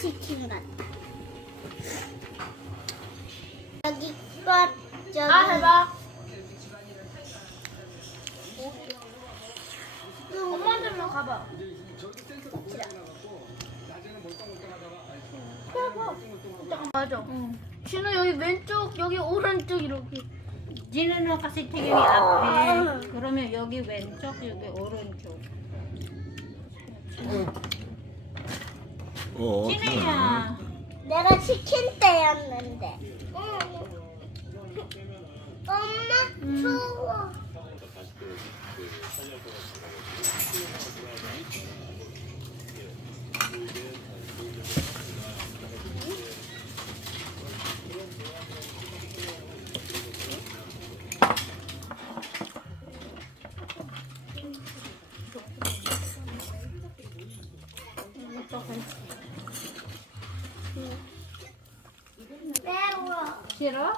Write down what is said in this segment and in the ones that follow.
치킨 같다. 여기 것 저기. 아 해봐. 엄마 한테만 가봐. 해봐. 잠깐 맞아. 진우 여기 왼쪽 여기 오른쪽 이렇게. 진우는 kasi ting이 앞에 그러면 여기 왼쪽 여기 오른쪽 어, 진우야 내가 치킨 때였는데. 엄마 추워. 싫어?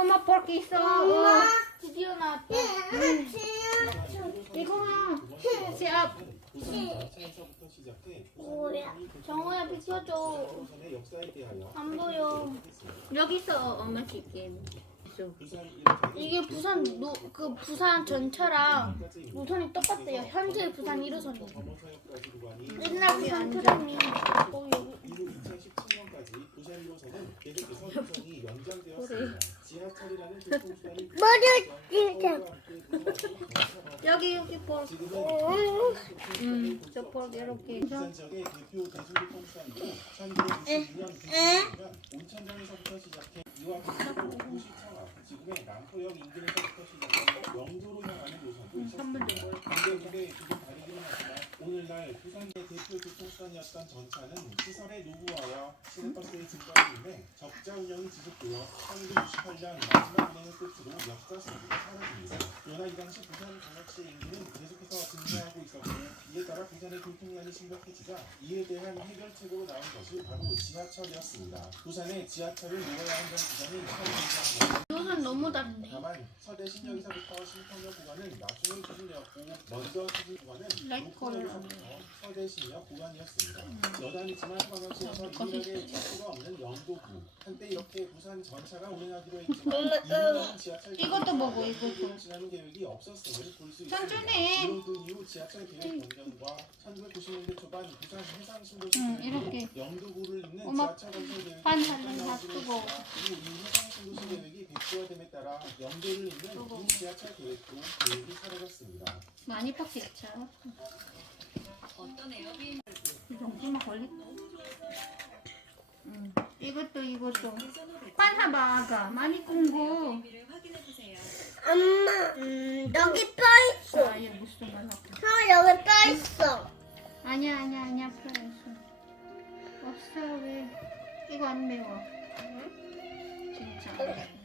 엄마 볼게 있어 엄마. 드디어 나왔다. 이거야 시합 뭐야? 정우야 비켜줘. 안 보여. 여기 있어 엄마 줄게 이게 부산 노, 그 부산 전철랑 노선이 똑같대요. 현재 부산 1호선이. 옛날 부산 트램이 어, 여기 이후 2017년까지 부산 1호선은 계속해서 노선이 연장되었습니다. 지하철이라는 교통수단이 머리 진짜. 여기 여기 볼 지금은 음저 볼 이렇게 부산 지역의 대표 대중교통수단으로 1992년 2000년 온천장에서부터 시작해 이와 같은 도시창업, 지금의 남포역 인근에서부터 시작해 영도로 향하는 노선도 있었습니다. 근데 지금 다르기는 하지만 오늘날 부산의 대표 교통수단이었던 전차는 시설의 노후화와 시내버스의 증가로 인해 적자 운영이 지속되어 1968년 마지막 운행을 끝으로 역사 속으로 사라집니다. 그러나 이 당시 부산 광역시의 인구는 계속해서 증가하고 있었고 이에 따라 부산의 교통난이 심각해지자 이에 대한 해결책으로 나온 것이 바로 지하철이었습니다. 부산의 지하철을 이뤄야 한다는 구간이 처음 등장합니다. 노선 너무 다른데. 다만 서대 신역에서부터 신통역 구간은 나중에 추진되었고 먼저 추진 구간은 목포역에 서부터 서대 신역 구간이었습니다. 여담이지만 광역시에서 유일하게 차수가 없는 영도구 한때 이렇게 부산 전차가 운행하기로 했지만 이후로는 지하철 이것도 보고, 이것도. 지나는 계획이 없었음을 볼 수 있습니다. 천천히. 그 이후 지하철 계획 변경과 1990년대 초반 부산 해상 신도시 응, 이렇게. 영도구를 잇는 엄마, 지하철 건설 계획이 반 살림 다 쓰고. 그리고 이 해상 신도시 계획이 백지화됨에 따라 영도를 잇는 이 지하철 계획도 계획이 사라졌습니다. 많이 바뀌었죠 정신만 걸리 음, 이것도 이것도. 아가. 많이 공부 엄마, 음, 여기 뼈 있어. 아얘 무슨 말형 여기 뼈 있어. 아니야 아니야 아니야 프라이스 없어 왜? 이거 안 매워. 진짜 안 매워.